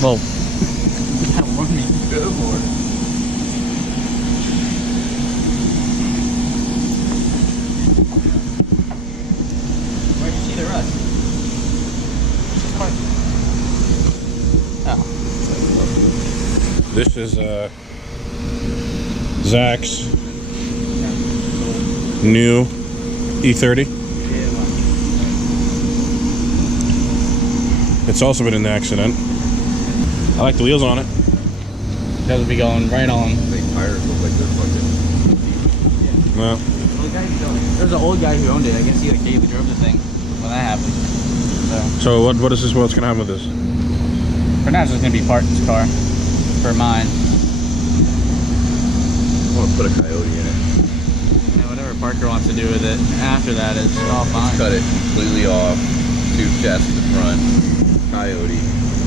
Well, I don't want me to go for it. Where'd you see the rust? Oh. This is Zach's new E30. It's also been in the accident. I like the wheels on it. That would be going right on. Big tires look like they're fucking. Well, There's an old guy who owned it. I guess he like drove the thing when that happened. so what is this? What's gonna happen with this? For now, it's just gonna be parked in this car for mine. I want to put a Coyote in it. And whatever Parker wants to do with it after that is all fine. Cut it completely off. Tube chassis at the front. Coyote.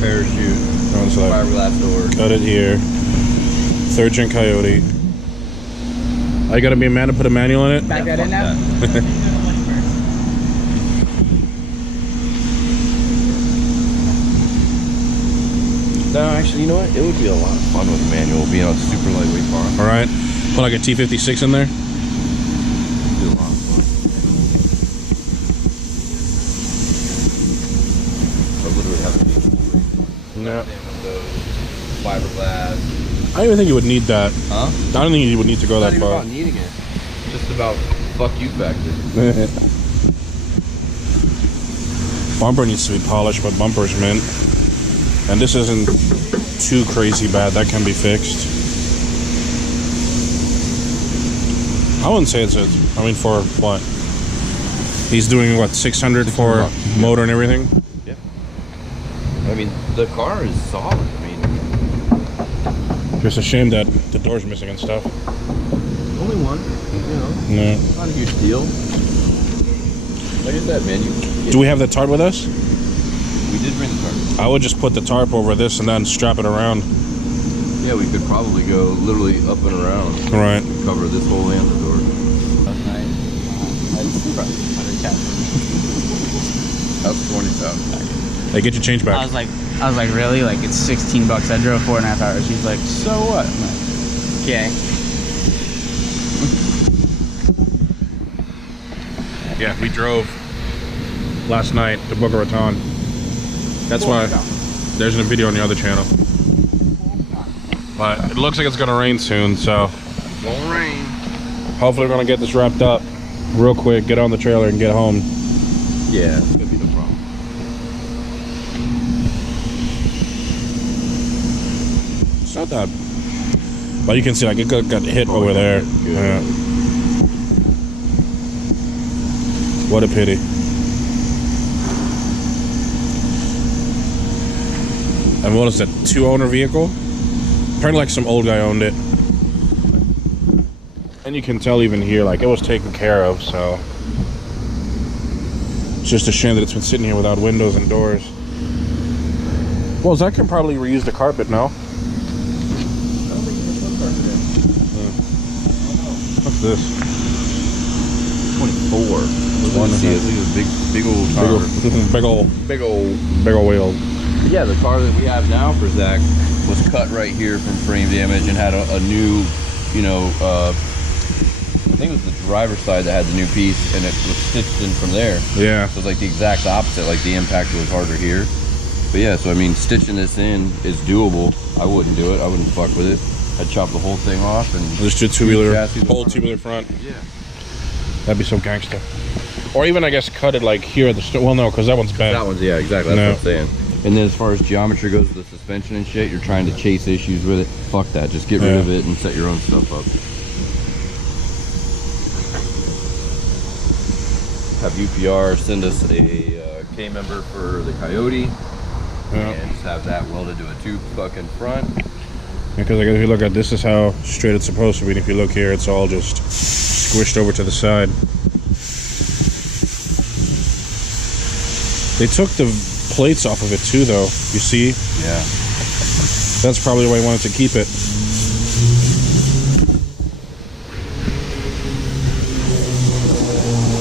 Parachute. Fiberglass doors. Cut it here. 3rd gen Coyote. I gotta be a man to put a manual in it. Back that in now. No, actually, you know what? It would be a lot of fun with a manual being on a super lightweight car. All right. Put like a T56 in there. It'd be a lot of fun. I literally have a Yeah. fiberglass. I don't even think you would need that. Huh? I don't think you would need to go It's that not even far. about needing it. Just about fuck you factor. Bumper needs to be polished, but bumper's mint. And this isn't too crazy bad. That can be fixed. I wouldn't say it's I mean, for what? He's doing what, 600 for motor and everything? Yeah. I mean, the car is solid. I mean, Just a shame that the door's missing and stuff. only one. You know, No. not a huge deal. Like I said, man, Do we have the tarp with us? we did bring the car. I would just put the tarp over this and then strap it around. Yeah, we could probably go literally up and around. Right. Cover this whole and the door. Last night, that's probably 100 cats. That's 20,000. Hey, get your change I back. was like, really? Like, it's $16. I drove 4.5 hours. She's like, so what? I'm like, okay. Yeah, we drove last night to Boca Raton. That's why there's a video on the other channel. But it looks like it's gonna rain soon, so Won't rain. hopefully we're gonna get this wrapped up real quick, get on the trailer and get home. Yeah, it's gonna be no problem. It's not that, but you can see like it got hit over there. Yeah. What a pity. And what is that, 2-owner vehicle? Apparently like some old guy owned it. And you can tell even here, like it was taken care of, so. It's just a shame that it's been sitting here without windows and doors. Well, Zach can probably reuse the carpet now. What's this? 24. One See it? Look at this big old car. Big old wheel. Yeah, the car that we have now for Zach was cut right here from frame damage and had a new, you know, I think it was the driver's side that had the new piece and it was stitched in from there. Yeah. So it's like the exact opposite, like the impact was harder here. But yeah, so I mean, stitching this in is doable. I wouldn't do it. I wouldn't fuck with it. I'd chop the whole thing off and Just a two-wheeler, chassis whole front. two-wheeler front. Yeah. That'd be so gangster. Or even, I guess, cut it like here at the well, no, because that one's bent. That one's, yeah, exactly. That's what I'm saying. And then as far as geometry goes with the suspension and shit, you're trying to chase issues with it. Fuck that. Just get rid of it and set your own stuff up. Have UPR send us a K member for the Coyote. And just have that welded to a tube fucking front. Because like, if you look at this, is how straight it's supposed to be. And if you look here, it's all just squished over to the side. They took the plates off of it too, though. You see? Yeah. That's probably why I wanted to keep it.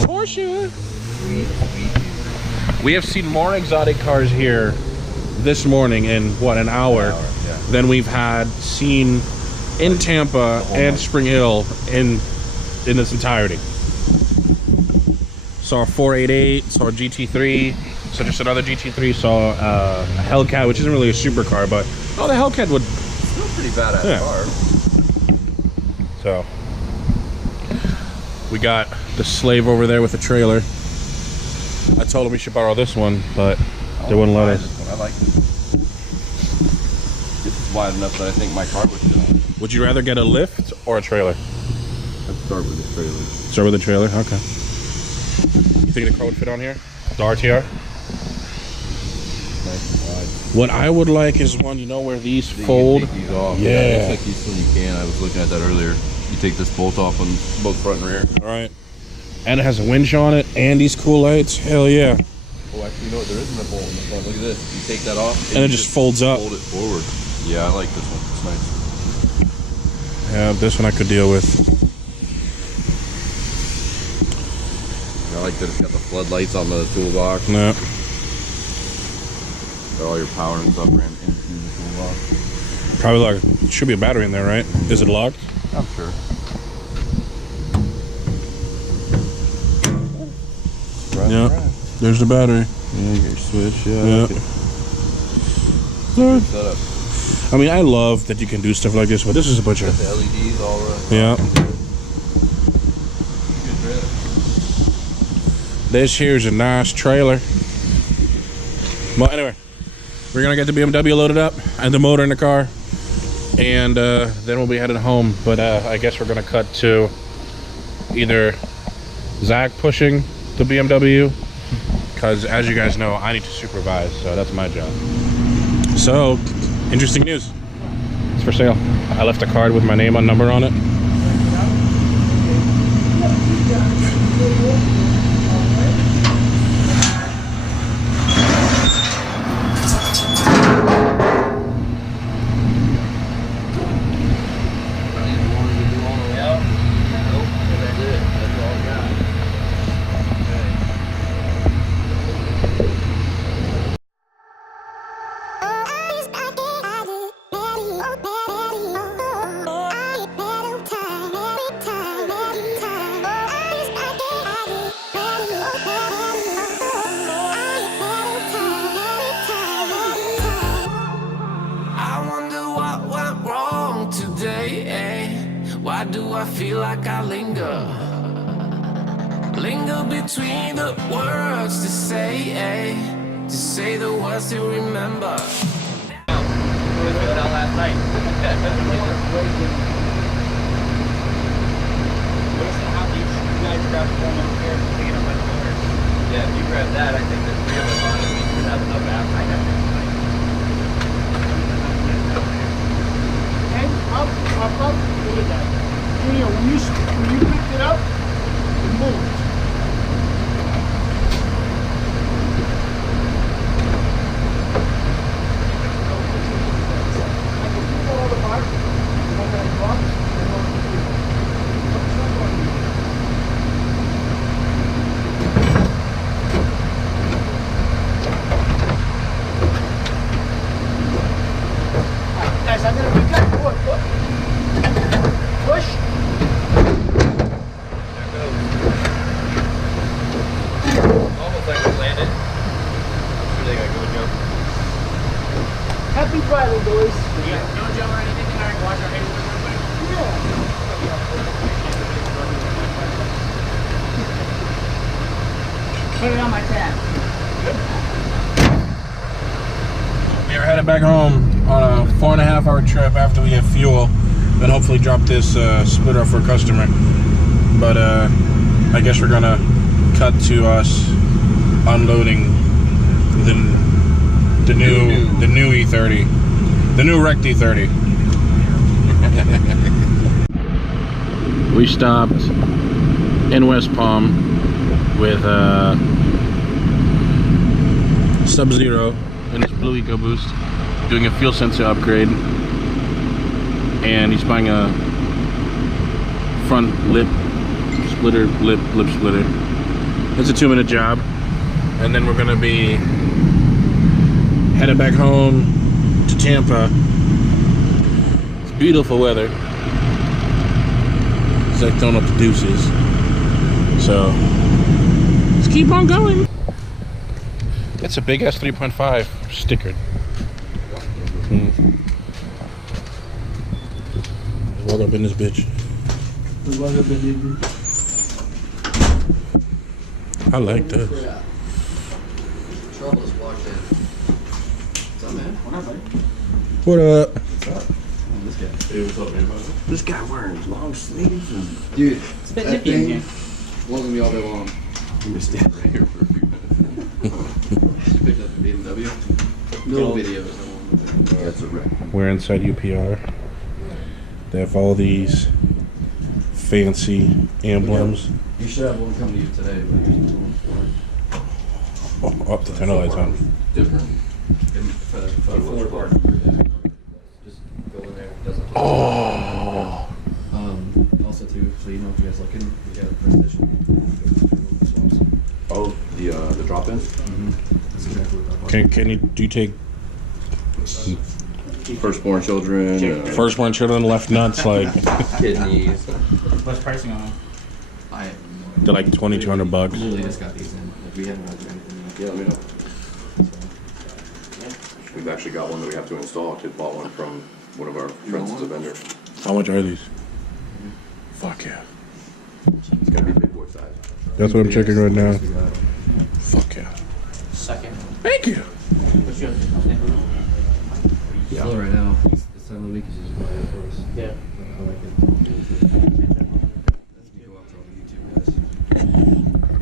Porsche. We have seen more exotic cars here this morning in what, an hour, yeah. than we've seen in Tampa and Spring Hill in its entirety. Saw a 488, saw a GT3, so just another GT3, saw a Hellcat, which isn't really a supercar, but the Hellcat would Still pretty badass car. So we got the Slave over there with the trailer. I told him we should borrow this one, but they wouldn't let us. I like this. This is wide enough that I think my car would fit on it. Would you rather get a lift or a trailer? Let's start with the trailer. Start with the trailer? Okay. You think the car would fit on here? The RTR? Nice and wide. What I would like is one, you know, where these fold. You can take these off. Yeah. It looks like these one you can. I was looking at that earlier. You take this bolt off on both front and rear. All right. And it has a winch on it and these cool lights. Hell yeah. Oh, actually, you know what? There isn't a bolt in the front. Look at this. You take that off, And it just folds up. Fold it forward. Yeah, I like this one. It's nice. Yeah, this one I could deal with. I like that it's got the floodlights on the toolbox. No. Got all your power and stuff ran into the toolbox. Probably like, should be a battery in there, right? Is it locked? I'm sure. Yeah. There's the battery. Yeah, your switch. Yeah. Yeah. Good setup. I mean, I love that you can do stuff like this, but this is a bunch Got of... the LEDs all right. Yeah. Good trailer. This here's a nice trailer. Well, anyway, we're gonna get the BMW loaded up and the motor in the car, and then we'll be headed home. But I guess we're gonna cut to either Zach pushing the BMW, because as you guys know, I need to supervise, so that's my job. So, interesting news. It's for sale. I left a card with my name and number on it. Why do I feel like I linger between the words to say the words to remember. Last night. Yeah, if you grab that, I think the three of us honestly should have enough appetite. And up, look at that. You know, when you picked it up, it moved. I can pull all the parts, the one that I dropped, and one that I guys, I'm gonna be good. Look. Push. Almost like we landed. I'm sure they got good jump. Happy Friday, boys. Yeah, no jump or anything tonight. I can wash our hands real quick. Yeah. Put it on my tab. We are headed back home on a 4.5-hour trip after we get fuel, then hopefully drop this splitter off for a customer. But I guess we're gonna cut to us unloading the new E30, the new wrecked E30. We stopped in West Palm with Sub-Zero in his blue Ecoboost, doing a fuel sensor upgrade, and he's buying a front lip splitter. It's a 2-minute job, and then we're gonna be Headed back home to Tampa. It's beautiful weather. It's like throwing up the deuces. So let's keep on going. It's a big ass 3.5 stickered. Walk up in this bitch. I like this. Troubles walked in. What's up, man? What up, buddy? What up? What's up? This guy. Hey, what's up, man? This guy wearing his long sleeves and dude, It's a bit nippy in here. wasn't me all day long. I'm gonna stand right here for a few minutes. Just picked up the BMW. Little videos. That's a wreck. We're inside UPR. They have all these fancy emblems. You should have one come to you today, but you're still on Ford. Oh, up to 10 lights on. Different. For the Ford part. Just go in there. Doesn't. Oh. Also too, so you know if you guys looking, we got a precision. Oh, the drop-ins? That's exactly what that Do you take Firstborn children. firstborn children left nuts like kidneys. What's pricing on them? I have no they're like $2,200. literally just got these in. Like we haven't had anything yet. Yeah, let me know. We've actually got one that we have to install. Kid bought one from one of our friends as a vendor. How much are these? Fuck yeah. It's gotta be big boy size. That's what I'm checking right now. Fuck yeah. Second. Thank you. What's your Slow right now. This time of the week is just quiet for us. Yeah. I like it. Let's go out to all the YouTube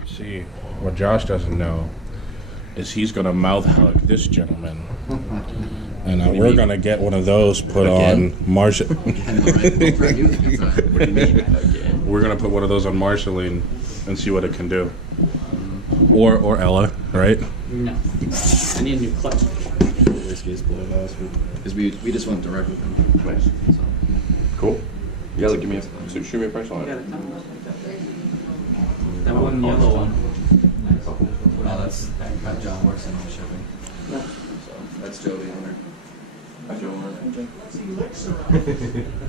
guys. See, what Josh doesn't know is he's gonna mouth hug this gentleman. And we're gonna get one of those put Again? on Marshall. What do you mean? Again? We're gonna put one of those on Marceline and see what it can do. Or Ella, right? No. I need a new clutch. Whiskey is blowing us because we just went direct with them. Nice. So. Cool. You guys give me shoot me a price on it. That one yellow one. Oh, that's John works in the shipping. So that's Jody on there. Hi, Joe.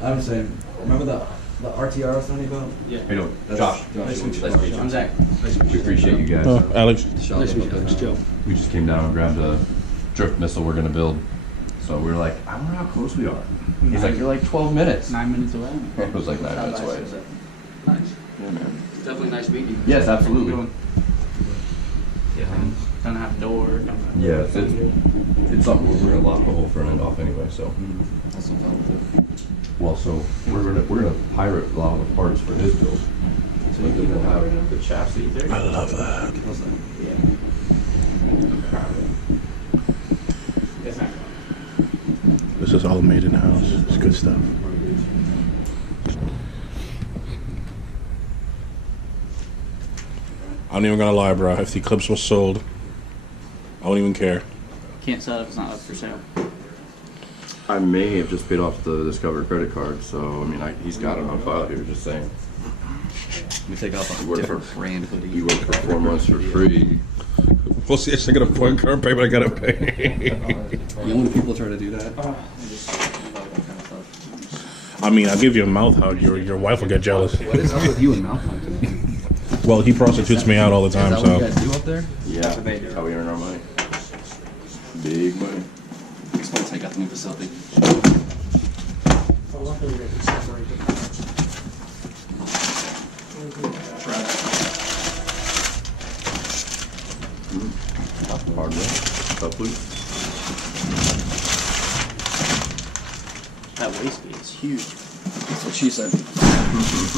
I'm saying, remember the RTR I was telling you about? Yeah. Hey, no, That's Josh. Nice to meet you. I'm Zach. We appreciate you guys. Oh, Alex. Nice to meet you, Joe. We just came down and grabbed a drift missile we're gonna build. So we were like, I wonder how close we are. He's like, you're like 12 minutes. 9 minutes away. It was like 9 minutes away. Nice. Yeah, man. It's definitely nice meeting you. Yes, absolutely. Yeah. Don't have a door. Don't have Yeah, it's something we're gonna lock the whole front end off anyway. So, That's some fun with it. well, so we're gonna pirate a lot of the parts for his build. So you will have the chassis there. I love that. What's that? Yeah. It's not going. This is all made in house. It's good stuff. I'm not even gonna lie, bro. If the Eclipse was sold, I wouldn't even care. Can't sell it if it's not up for sale. I may have just paid off the Discover credit card, so I mean, he's got it on file here. Just saying. We take off a different brand hoodie. You work for 4 months for free. We'll see. I got a phone card payment. I gotta pay. You know when people try to do that? I mean, I'll give you a mouth hug. Your wife will get jealous. What is up with you and Malcolm? Well, he prostitutes me out all the time, Is that what you so. guys do up there? Yeah, that's how we earn our money. Big money. Just want to take out the new facility. Oh, luckily they can separate the parts. Hardware. Top loop. That wastegate is huge. That's what she said.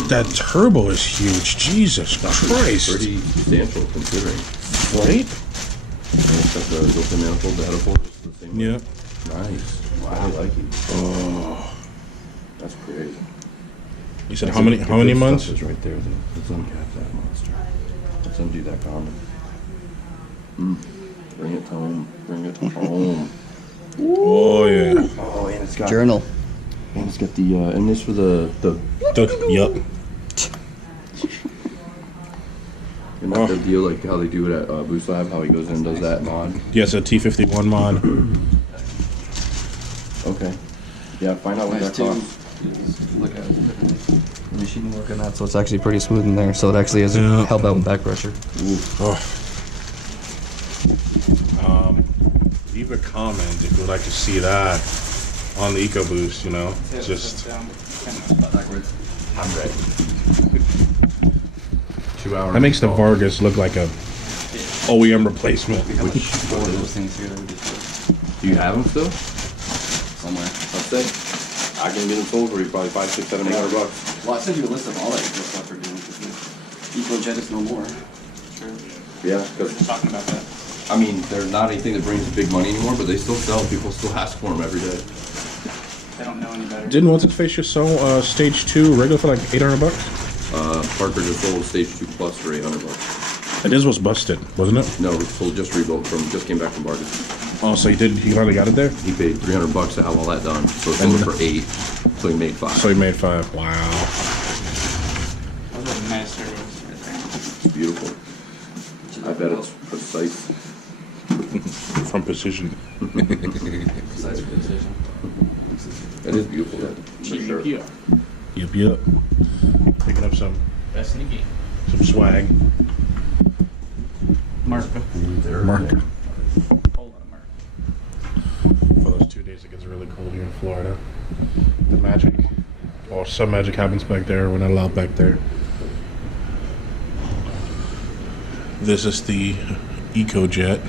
That turbo is huge. Jesus Christ. Pretty substantial considering. Right? And it's got the built-in manifold, the header port. It's the same way. Yeah. Nice. Wow, I like it. Oh. That's crazy. You said how many months? Is right there. Let's uncap that monster. Let's undo that condom. Bring it home. Bring it home. Oh yeah. Oh, and it's got Journal. And it's got the and this for the Yup. Isn't that the deal, like how they do it at Boost Lab, how he goes in and does that mod? Yes, a T51 mod. Okay. Yeah, find out what that costs. Look at the machine work on that, so it's actually pretty smooth in there. So it actually has help out with back pressure. Leave a comment if you would like to see that on the EcoBoost. You know, just Backwards. I'm ready. 2 hours. that makes the Vargas look like a OEM replacement. Four of those things here that we just Do you have them still? somewhere. Let's say. I can get them sold for you probably $500, $600, $700 bucks. Well, I sent you a list of all that stuff we're doing. EcoJet is no more. Sure. Yeah, because Talking about that. I mean, they're not anything that brings big money anymore, but they still sell. People still ask for them every day. They don't know any better. Didn't what's his face just sell Stage 2 regular for like $800? Parker just sold Stage 2 Plus for $800. And his was busted, wasn't it? No, he sold just rebuilt just came back from Bargain. Oh, so he finally got it there? He paid $300 to have all that done, so it sold it for $8. So he made $5. So he made 5. Wow. Those are nice service right there. It's beautiful. I bet it's precise. From Precision. Besides precision. It is beautiful, for sure. GBP. Yup. Picking up some Best in the game. swag. Marca. Mark. Whole lot of marca. For those 2 days it gets really cold here in Florida. The magic, or some magic happens back there. We're not allowed back there. This is the EcoJet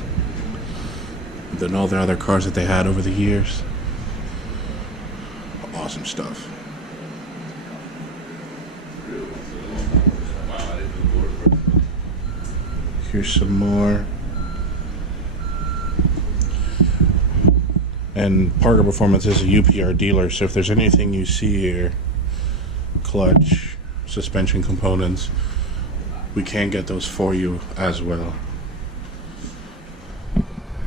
than all the other cars that they had over the years. Awesome stuff. Here's some more. And Parker Performance is a UPR dealer, so if there's anything you see here, clutch, suspension components, we can get those for you as well.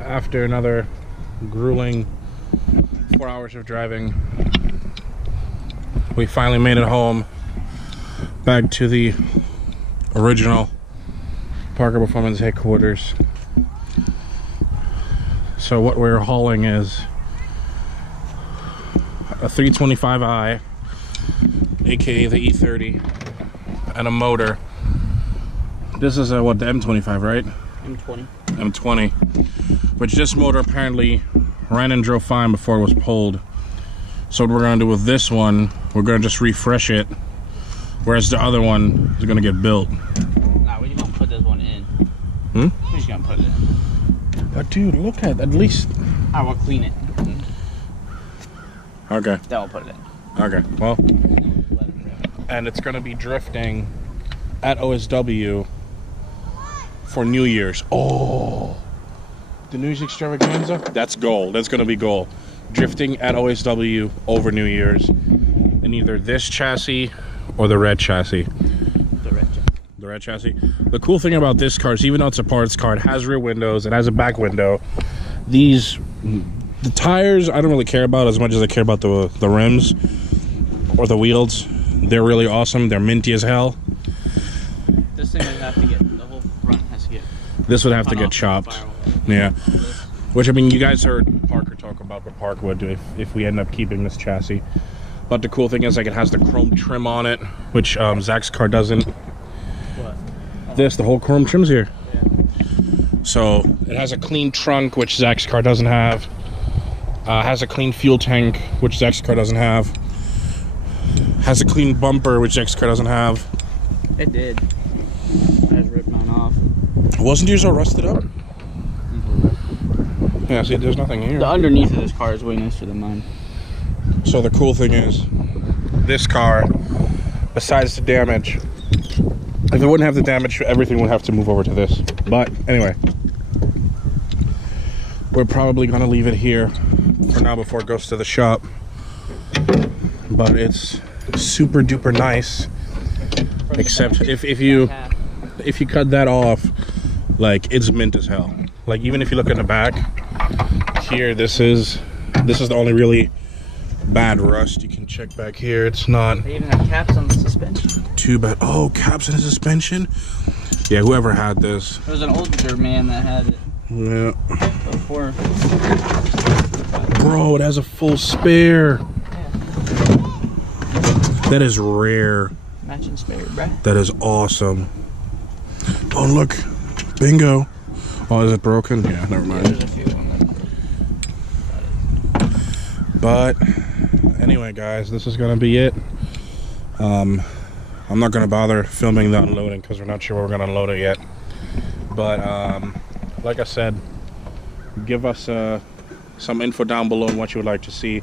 After another grueling 4 hours of driving, we finally made it home, back to the original Parker Performance headquarters. So what we're hauling is a 325i, aka the E30, and a motor. This is what, the M25, right? M20. M20, which this motor apparently ran and drove fine before it was pulled. So what we're gonna do with this one, we're gonna just refresh it, whereas the other one is gonna get built. Nah, we're just gonna put this one in. Hmm? We're just gonna put it in. But dude, look at least. I will clean it. Okay. Then we'll put it in. Okay. Well, Let it rip. and it's gonna be drifting at OSW for New Year's. Oh, the New Year's extravaganza. That's goal. That's gonna be goal. Drifting at OSW over New Year's in either this chassis or the red chassis. The red jet. The red chassis. The cool thing about this car is, even though it's a parts car, it has rear windows, it has a back window. The tires I don't really care about as much as I care about the rims or the wheels. They're really awesome. They're minty as hell. This thing would have to get, the whole front has to get. This would have to cut get off chopped. firewall. Yeah. Which, I mean, you guys heard Parker talk about what Parker would do if we end up keeping this chassis. But the cool thing is, like, it has the chrome trim on it, which Zach's car doesn't. What? The whole chrome trim's here. Yeah. So it has a clean trunk, which Zach's car doesn't have. Has a clean fuel tank, which Zach's car doesn't have. Has a clean bumper, which Zach's car doesn't have. It did. I just ripped mine off. Wasn't yours all rusted up? Yeah, see, there's nothing here. The underneath of this car is way nicer than mine. So the cool thing is, this car, besides the damage, if it wouldn't have the damage, everything would have to move over to this. But anyway, we're probably gonna leave it here for now before it goes to the shop. But it's super duper nice, except if you cut that off, like, it's mint as hell. Like, even if you look in the back here, this is the only really bad rust. You can check back here. It's not They even have caps on the suspension. too bad. Oh, caps in the suspension. Yeah, whoever had this. There was an older man that had it Yeah. before. Bro, it has a full spare. That is rare. Matching spare, bruh. That is awesome. Oh, look. Bingo. Oh, is it broken? Yeah, never mind. There's a few on that. But anyway, guys, this is gonna be it. I'm not gonna bother filming the unloading because we're not sure we're gonna unload it yet. But like I said, give us some info down below on what you would like to see.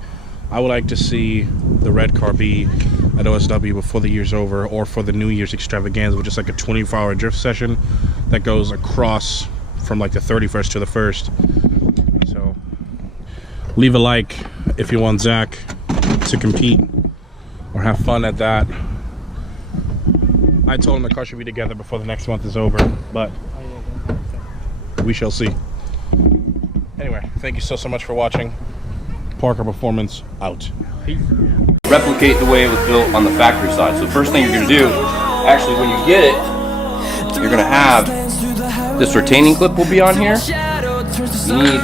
I would like to see the red car be at OSW before the year's over, or for the New Year's extravaganza, which is like a 24-hour drift session that goes across from like the 31st to the 1st. So leave a like if you want Zach to compete or have fun at that. I told him the car should be together before the next month is over, but we shall see. Anyway, thank you so much for watching. Parker Performance out. Replicate the way it was built on the factory side. So the first thing you're going to do, actually when you get it, you're going to have this retaining clip will be on here. You need